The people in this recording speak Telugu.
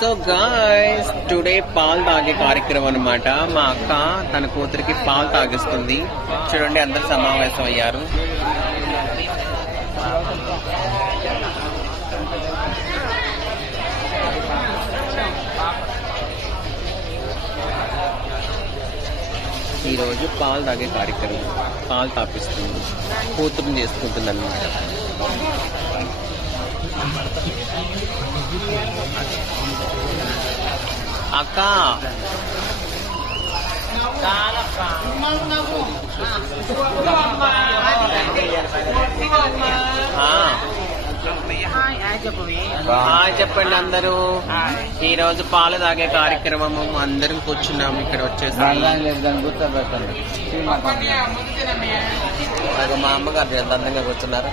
సో గాయ్స్ టుడే పాలు తాగే కార్యక్రమం అన్నమాట. మా అక్క తన కూతురికి పాలు తాగిస్తుంది. చూడండి అందరు సమావేశం అయ్యారు. ఈరోజు పాలు తాగే కార్యక్రమం. పాలు తాపిస్తుంది, కూతురుని చేసుకుంటుంది అన్నమాట. అక్క చెప్పండి అందరూ. ఈ రోజు పాలు తాగే కార్యక్రమము అందరం కూర్చున్నాము ఇక్కడ వచ్చేసి. మా అమ్మగారు ఎంత అందంగా కూర్చున్నారు.